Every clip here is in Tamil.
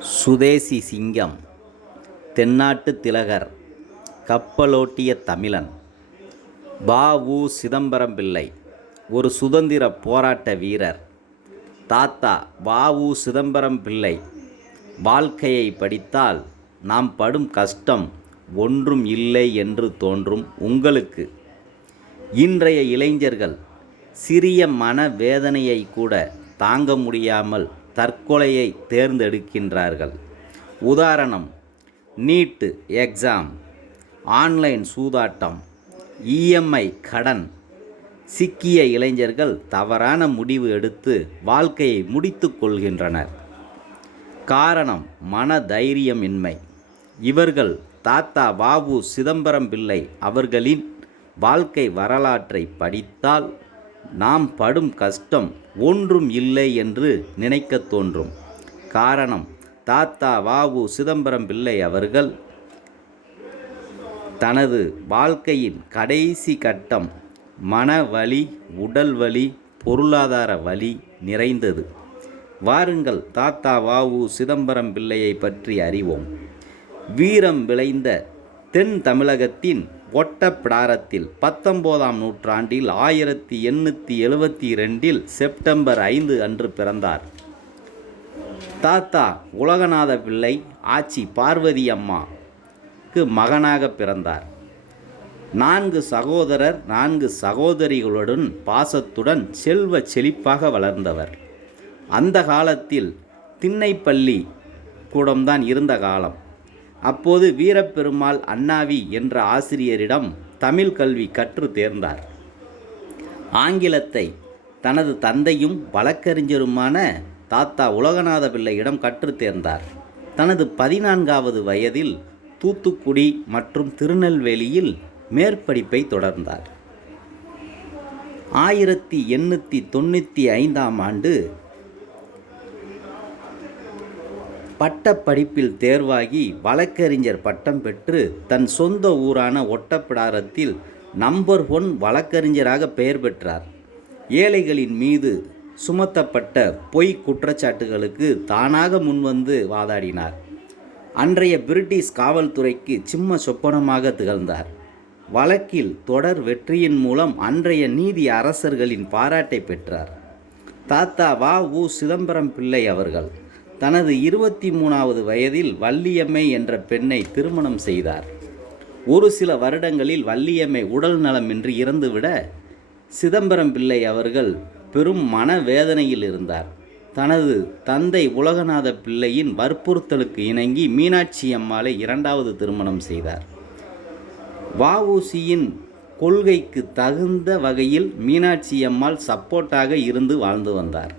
சுதேசி சிங்கம் தென்னாட்டு திலகர் கப்பலோட்டிய தமிழன் பா உ சிதம்பரம் பிள்ளை ஒரு சுதந்திர போராட்ட வீரர் தாத்தா வா உ சிதம்பரம் பிள்ளை. வாழ்க்கையை படித்தால் நாம் படும் கஷ்டம் ஒன்றும் இல்லை என்று தோன்றும் உங்களுக்கு. இன்றைய இளைஞர்கள் சிறிய மன வேதனையை கூட தாங்க முடியாமல் தற்கொலையை தேர்ந்தெடுக்கின்றார்கள். உதாரணம் நீட்டு எக்ஸாம் ஆன்லைன் சூதாட்டம் இஎம்ஐ கடன். சிக்கிய இளைஞர்கள் தவறான முடிவு எடுத்து வாழ்க்கையை முடித்து கொள்கின்றனர். காரணம் மன தைரியமின்மை. இவர்கள் தாத்தா வாவு சிதம்பரம் பிள்ளை அவர்களின் வாழ்க்கை வரலாற்றை படித்தால் நாம் படும் கஷ்டம் ஒன்றும் இல்லை என்று நினைக்கத் தோன்றும். காரணம் தாத்தா வாவு சிதம்பரம் பிள்ளை அவர்கள் தனது வாழ்க்கையின் கடைசி கட்டம் மன வலி உடல் வலி பொருளாதார வலி நிறைந்தது. வாருங்கள் தாத்தா வாவு சிதம்பரம் பிள்ளையை பற்றி அறிவோம். வீரம் விளைந்த தென் தமிழகத்தின் ஒட்டப்பிடாரத்தில் பத்தொம்போதாம் நூற்றாண்டில் ஆயிரத்தி எண்ணூற்றி எழுபத்தி ரெண்டில் செப்டம்பர் ஐந்து அன்று பிறந்தார். தாத்தா உலகநாத பிள்ளை ஆச்சி பார்வதி அம்மாக்கு மகனாக பிறந்தார். நான்கு சகோதரர் நான்கு சகோதரிகளுடன் பாசத்துடன் செல்வ செழிப்பாக வளர்ந்தவர். அந்த காலத்தில் திண்ணைப்பள்ளி கூடம்தான் இருந்த காலம். அப்போது வீரப்பெருமாள் அண்ணாவி என்ற ஆசிரியரிடம் தமிழ் கல்வி கற்று தேர்ந்தார். ஆங்கிலத்தை தனது தந்தையும் வழக்கறிஞருமான தாத்தா உலகநாத பிள்ளையிடம் கற்று தேர்ந்தார். தனது பதினான்காவது வயதில் தூத்துக்குடி மற்றும் திருநெல்வேலியில் மேற்படிப்பை தொடர்ந்தார். ஆயிரத்தி எண்ணூற்றி தொண்ணூற்றி ஐந்தாம் ஆண்டு பட்டப்படிப்பில் தேர்வாகி வழக்கறிஞர் பட்டம் பெற்று தன் சொந்த ஊரான ஒட்டப்பிடாரத்தில் நம்பர் ஒன் வழக்கறிஞராக பெயர் பெற்றார். ஏழைகளின் மீது சுமத்தப்பட்ட பொய் குற்றச்சாட்டுகளுக்கு தானாக முன்வந்து வாதாடினார். அன்றைய பிரிட்டிஷ் காவல்துறைக்கு சிம்ம சொப்பனமாக திகழ்ந்தார். வழக்கில் தொடர் வெற்றியின் மூலம் அன்றைய நீதி அரசர்களின் பாராட்டை பெற்றார். தாத்தா வா உ சிதம்பரம் பிள்ளை அவர்கள். தனது இருபத்தி மூணாவது வயதில் வள்ளியம்மை என்ற பெண்ணை திருமணம் செய்தார். ஒரு சில வருடங்களில் வள்ளியம்மை உடல் நலமின்றி இறந்துவிட சிதம்பரம் பிள்ளை அவர்கள் பெரும் மனவேதனையில் இருந்தார். தனது தந்தை உலகநாத பிள்ளையின் வற்புறுத்தலுக்கு இணங்கி மீனாட்சி அம்மாளை இரண்டாவது திருமணம் செய்தார். வஉசியின் கொள்கைக்கு தகுந்த வகையில் மீனாட்சி அம்மாள் சப்போர்ட்டாக இருந்து வாழ்ந்து வந்தார்.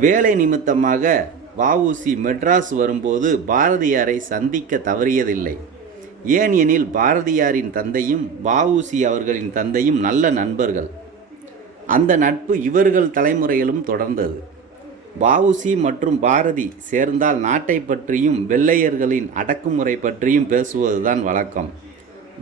வேலை நிமித்தமாக வஉசி மெட்ராஸ் வரும்போது பாரதியாரை சந்திக்க தவறியதில்லை. ஏன் எனில் பாரதியாரின் தந்தையும் வஉசி அவர்களின் தந்தையும் நல்ல நண்பர்கள். அந்த நட்பு இவர்கள் தலைமுறையிலும் தொடர்ந்தது. வஉசி மற்றும் பாரதி சேர்ந்தால் நாட்டை பற்றியும் வெள்ளையர்களின் அடக்குமுறை பற்றியும் பேசுவதுதான் வழக்கம்.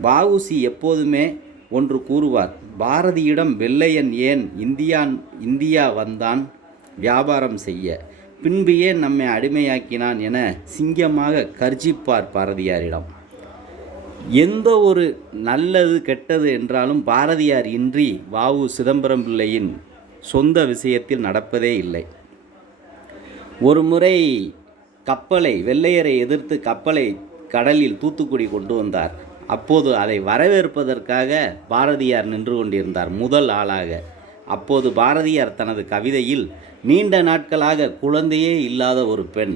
வஉசி எப்போதுமே ஒன்று கூறுவார் பாரதியிடம் வெள்ளையன் ஏன் இந்தியான் இந்தியா வந்தான் வியாபாரம் செய்ய? பின்பையே நம்மை அடிமையாக்கினான் என சிங்கமாக கர்ஜிப்பார் பாரதியாரிடம். எந்த ஒரு நல்லது கெட்டது என்றாலும் பாரதியார் இன்றி வாவு சிதம்பரம் பிள்ளையின் சொந்த விஷயத்தில் நடப்பதே இல்லை. ஒரு முறை கப்பலை வெள்ளையரை எதிர்த்து கப்பலை கடலில் தூத்துக்குடி கொண்டு வந்தார். அப்போது அதை வரவேற்பதற்காக பாரதியார் நின்று கொண்டிருந்தார் முதல் ஆளாக. அப்போது பாரதியார் தனது கவிதையில் நீண்ட நாட்களாக குழந்தையே இல்லாத ஒரு பெண்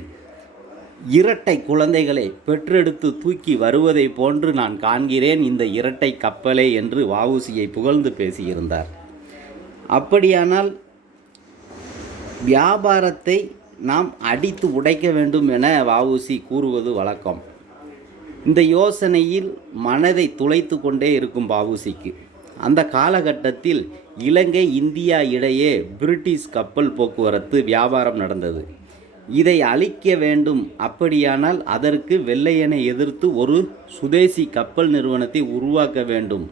இரட்டை குழந்தைகளை பெற்றெடுத்து தூக்கி வருவதை போன்று நான் காண்கிறேன் இந்த இரட்டை கப்பலை என்று வவுசியை புகழ்ந்து பேசியிருந்தார். அப்படியானால் வியாபாரத்தை நாம் அடித்து உடைக்க வேண்டும் என வவுசி கூறுவது வழக்கம். இந்த யோசனையில் மனதை துளைத்து கொண்டே இருக்கும் வவுசிக்கு அந்த காலகட்டத்தில் இலங்கை இந்தியா இடையே பிரிட்டிஷ் கப்பல் போக்குவரத்து வியாபாரம் நடந்தது. இதை அழிக்க வேண்டும். அப்படியானால் அதற்கு வெள்ளையனை எதிர்த்து ஒரு சுதேசி கப்பல் நிறுவனத்தை உருவாக்க வேண்டும்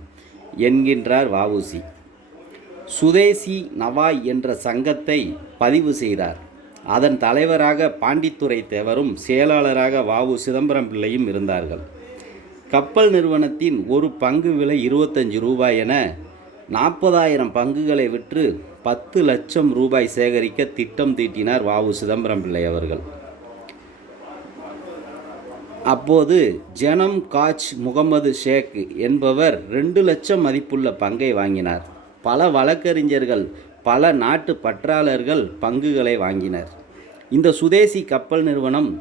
என்கின்றார் வவுசி சுதேசி நவாய் என்ற சங்கத்தை பதிவு செய்தார். அதன் தலைவராக பாண்டித்துரை தேவரும் செயலாளராக வாவு சிதம்பரம் பிள்ளையும் இருந்தார்கள். கப்பல் நிறுவனத்தின் ஒரு பங்கு விலை இருபத்தஞ்சு ரூபாய் என நாற்பதாயிரம் பங்குகளை விற்று பத்து லட்சம் ரூபாய் சேகரிக்க திட்டம் தீட்டினார் வாவு சிதம்பரம் பிள்ளை அவர்கள். அப்போது ஜனம் காஜ் முகமது ஷேக் என்பவர் ரெண்டு லட்சம் மதிப்புள்ள பங்கை வாங்கினார். பல வழக்கறிஞர்கள் பல நாட்டு பற்றாளர்கள் பங்குகளை வாங்கினர். இந்த சுதேசி கப்பல் நிறுவனம்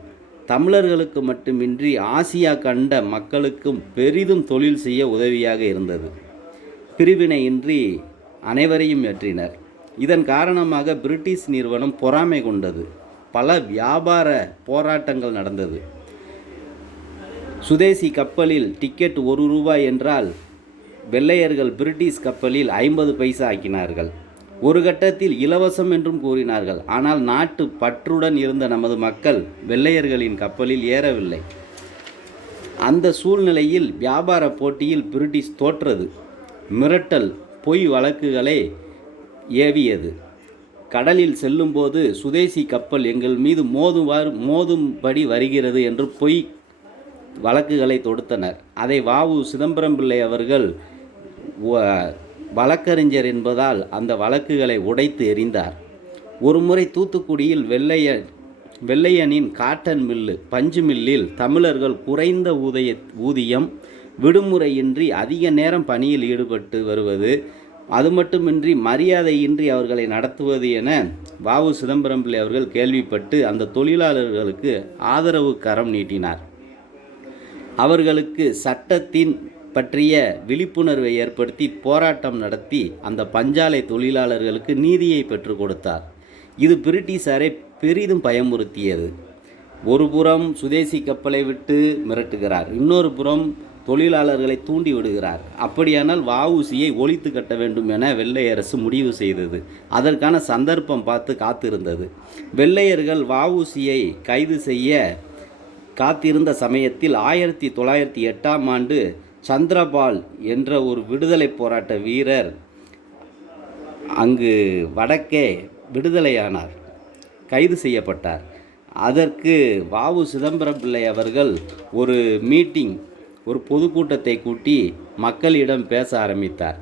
தமிழர்களுக்கு மட்டுமின்றி ஆசியா கண்ட மக்களுக்கும் பெரிதும் தொழில் செய்ய உதவியாக இருந்தது. பிரிவினையின்றி அனைவரையும் ஏற்றினர். இதன் காரணமாக பிரிட்டிஷ் நிறுவனம் பொறாமை கொண்டது. பல வியாபார போராட்டங்கள் நடந்தது. சுதேசி கப்பலில் டிக்கெட் ஒரு ரூபாய் என்றால் வெள்ளையர்கள் பிரிட்டிஷ் கப்பலில் ஐம்பது பைசா ஆக்கினார்கள். ஒரு கட்டத்தில் இலவசம் என்றும் கூறினார்கள். ஆனால் நாட்டு பற்றுடன் இருந்த நமது மக்கள் வெள்ளையர்களின் கப்பலில் ஏறவில்லை. அந்த சூழ்நிலையில் வியாபார போட்டியில் பிரிட்டிஷ் தோற்றது. மிரட்டல் பொய் வழக்குகளை ஏவியது. கடலில் செல்லும்போது சுதேசி கப்பல் எங்கள் மீது மோதுவார் மோதும்படி வருகிறது என்று பொய் வழக்குகளை தொடுத்தனர். அதை வாவு சிதம்பரம் பிள்ளை அவர்கள் வழக்கறிஞர் என்பதால் அந்த வழக்குகளை உடைத்து எறிந்தார். ஒருமுறை தூத்துக்குடியில் வெள்ளைய வெள்ளையனின் காட்டன் மில்லு பஞ்சு மில்லில் தமிழர்கள் குறைந்த ஊதிய ஊதியம் விடுமுறையின்றி அதிக நேரம் பணியில் ஈடுபட்டு வருவது அது மட்டுமின்றி மரியாதையின்றி அவர்களை நடத்துவது என வாவு சிதம்பரம் பிள்ளை அவர்கள் கேள்விப்பட்டு அந்த தொழிலாளர்களுக்கு ஆதரவு கரம் நீட்டினார். அவர்களுக்கு சட்டத்தின் பற்றிய விழிப்புணர்வை ஏற்படுத்தி போராட்டம் நடத்தி அந்த பஞ்சாலை தொழிலாளர்களுக்கு நீதியை பெற்றுக் கொடுத்தார். இது பிரிட்டிஷாரை பெரிதும் பயமுறுத்தியது. ஒரு புறம் சுதேசி கப்பலை விட்டு மிரட்டுகிறார் இன்னொரு புறம் தொழிலாளர்களை தூண்டி விடுகிறார். அப்படியானால் வஉசியை ஒழித்து கட்ட வேண்டும் என வெள்ளை அரசு முடிவு செய்தது. அதற்கான சந்தர்ப்பம் பார்த்து காத்திருந்தது. வெள்ளையர்கள் வஉசியை கைது செய்ய காத்திருந்த சமயத்தில் ஆயிரத்தி தொள்ளாயிரத்தி எட்டாம் ஆண்டு சந்திரபால் என்ற ஒரு விடுதலை போராட்ட வீரர் அங்கு வடக்கே விடுதலையானார் கைது செய்யப்பட்டார். அதற்கு வாவு சிதம்பரம் பிள்ளை அவர்கள் ஒரு மீட்டிங் ஒரு பொதுக்கூட்டத்தை கூட்டி மக்களிடம் பேச ஆரம்பித்தார்.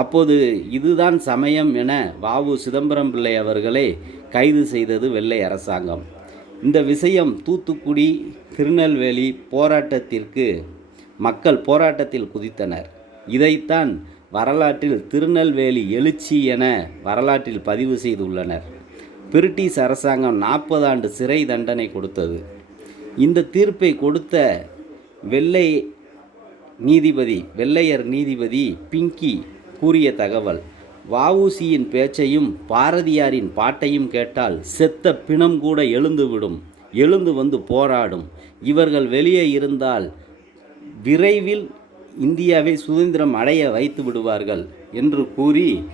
அப்போது இதுதான் சமயம் என வாவு சிதம்பரம் பிள்ளை அவர்களை கைது செய்தது வெள்ளை அரசாங்கம். இந்த விஷயம் தூத்துக்குடி திருநெல்வேலி போராட்டத்திற்கு மக்கள் போராட்டத்தில் குதித்தனர். இதைத்தான் வரலாற்றில் திருநெல்வேலி எழுச்சி என வரலாற்றில் பதிவு செய்துள்ளனர். பிரிட்டிஷ் அரசாங்கம் நாற்பது ஆண்டு சிறை தண்டனை கொடுத்தது. இந்த தீர்ப்பை கொடுத்த வெள்ளை நீதிபதி வெள்ளையர் நீதிபதி பிங்கி கூறிய தகவல் வவுசியின் பேச்சையும் பாரதியாரின் பாட்டையும் கேட்டால் செத்த பிணம் கூட எழுந்துவிடும் எழுந்து வந்து போராடும். இவர்கள் வெளியே இருந்தால் விரைவில் இந்தியாவை சுதந்திரம் அடைய வைத்து விடுவார்கள் என்று கூறி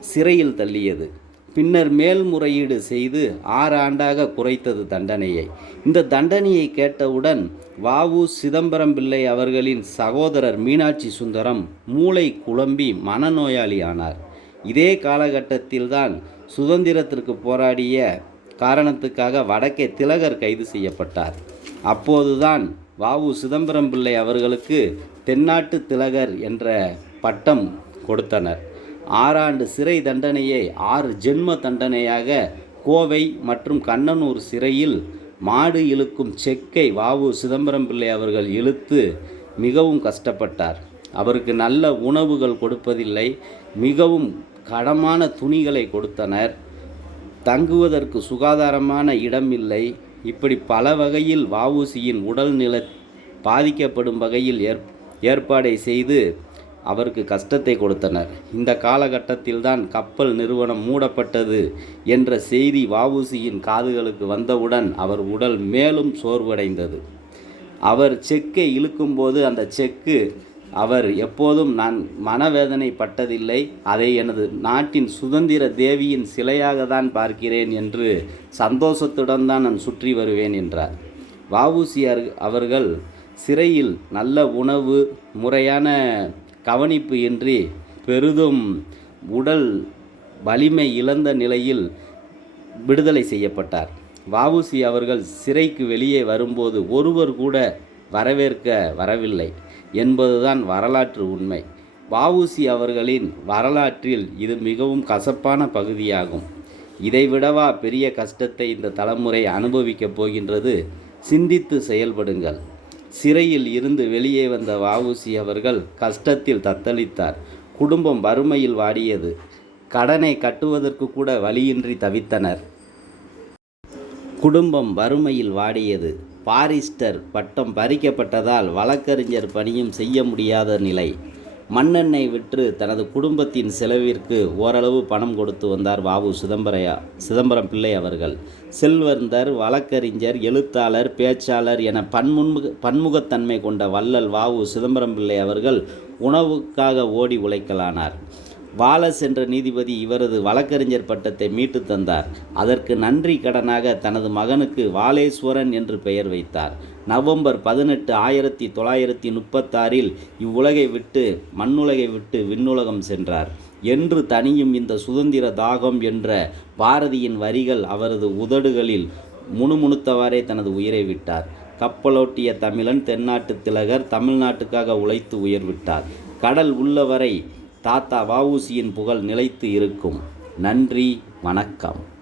சிறையில் தள்ளியது. பின்னர் மேல்முறையீடு செய்து ஆறு ஆண்டாக குறைத்தது தண்டனையை. இந்த தண்டனையை கேட்டவுடன் வாவு சிதம்பரம் பிள்ளை அவர்களின் சகோதரர் மீனாட்சி சுந்தரம் மூளை குழம்பி மனநோயாளி ஆனார். இதே காலகட்டத்தில்தான் சுதந்திரத்திற்கு போராடிய காரணத்துக்காக வடக்கே திலகர் கைது செய்யப்பட்டார். அப்போதுதான் வாவு சிதம்பரம் பிள்ளை அவர்களுக்கு தென்னாட்டு திலகர் என்ற பட்டம் கொடுத்தனர். ஆறாண்டு சிறை தண்டனையை ஆறு ஜென்ம தண்டனையாக கோவை மற்றும் கண்ணனூர் சிறையில் மாடு இழுக்கும் செக்கை வாவு சிதம்பரம் பிள்ளை அவர்கள் இழுத்து மிகவும் கஷ்டப்பட்டார். அவருக்கு நல்ல உணவுகள் கொடுப்பதில்லை மிகவும் கடமான துணிகளை கொடுத்தனர். தங்குவதற்கு சுகாதாரமான இடம் இல்லை இப்படி பல வகையில் வஉசியின் உடல்நில பாதிக்கப்படும் வகையில் ஏற் ஏற்பாடை செய்து அவருக்கு கஷ்டத்தை கொடுத்தனர். இந்த காலகட்டத்தில்தான் கப்பல் நிறுவனம் மூடப்பட்டது என்ற செய்தி வஉசியின் காதுகளுக்கு வந்தவுடன் அவர் உடல் மேலும் சோர்வடைந்தது. அவர் செக்கை இழுக்கும்போது அந்த செக்கு அவர் எப்போதும் நான் மனவேதனை பட்டதில்லை அதை எனது நாட்டின் சுதந்திர தேவியின் சிலையாக தான் பார்க்கிறேன் என்று சந்தோஷத்துடன் தான் நான் சுற்றி வருவேன் என்றார். வவுசியார் அவர்கள் சிறையில் நல்ல உணவு முறையான கவனிப்பு இன்றி பெரிதும் உடல் வலிமை இழந்த நிலையில் விடுதலை செய்யப்பட்டார். வவுசி அவர்கள் சிறைக்கு வெளியே வரும்போது ஒருவர் கூட வரவேற்க வரவில்லை. என்பதுதான் வரலாற்று உண்மை. வவுசி அவர்களின் வரலாற்றில் இது மிகவும் கசப்பான பகுதியாகும். இதைவிடவா பெரிய கஷ்டத்தை இந்த தலைமுறை அனுபவிக்கப் போகின்றது? சிந்தித்து செயல்படுங்கள். சிறையில் இருந்து வெளியே வந்த வவுசி அவர்கள் கஷ்டத்தில் தத்தளித்தார். குடும்பம் வறுமையில் வாடியது. கடனை கட்டுவதற்கு கூட வழியின்றி தவித்தனர். குடும்பம் வறுமையில் வாடியது. பாரிஸ்டர் பட்டம் பறிக்கப்பட்டதால் வழக்கறிஞர் பணியும் செய்ய முடியாத நிலை. மண்ணெண்ணெய் விற்று தனது குடும்பத்தின் செலவிற்கு ஓரளவு பணம் கொடுத்து வந்தார் வாவு சிதம்பரையா சிதம்பரம் பிள்ளை அவர்கள். செல்வந்தர் வழக்கறிஞர் எழுத்தாளர் பேச்சாளர் என பன்முன்முக பன்முகத்தன்மை கொண்ட வள்ளல் வாவு சிதம்பரம் பிள்ளை அவர்கள் உணவுக்காக ஓடி உழைக்கலானார். வாலஸ் சென்ற நீதிபதி இவரது வழக்கறிஞர் பட்டத்தை மீட்டு தந்தார். அதற்கு நன்றி கடனாக தனது மகனுக்கு வாலேஸ்வரன் என்று பெயர் வைத்தார். நவம்பர் பதினெட்டு ஆயிரத்தி தொள்ளாயிரத்தி முப்பத்தாறில் இவ்வுலகை விட்டு மண்ணுலகை விட்டு விண்ணுலகம் சென்றார். என்று தனியும் இந்த சுதந்திர தாகம் என்ற பாரதியின் வரிகள் அவரது உதடுகளில் முணுமுணுத்தவாறே தனது உயிரை விட்டார். கப்பலோட்டிய தமிழன் தென்னாட்டு திலகர் தமிழ்நாட்டுக்காக உழைத்து உயர்விட்டார். கடல் உள்ளவரை தாத்தா வஉசியின் புகழ் நிலைத்து இருக்கும். நன்றி வணக்கம்.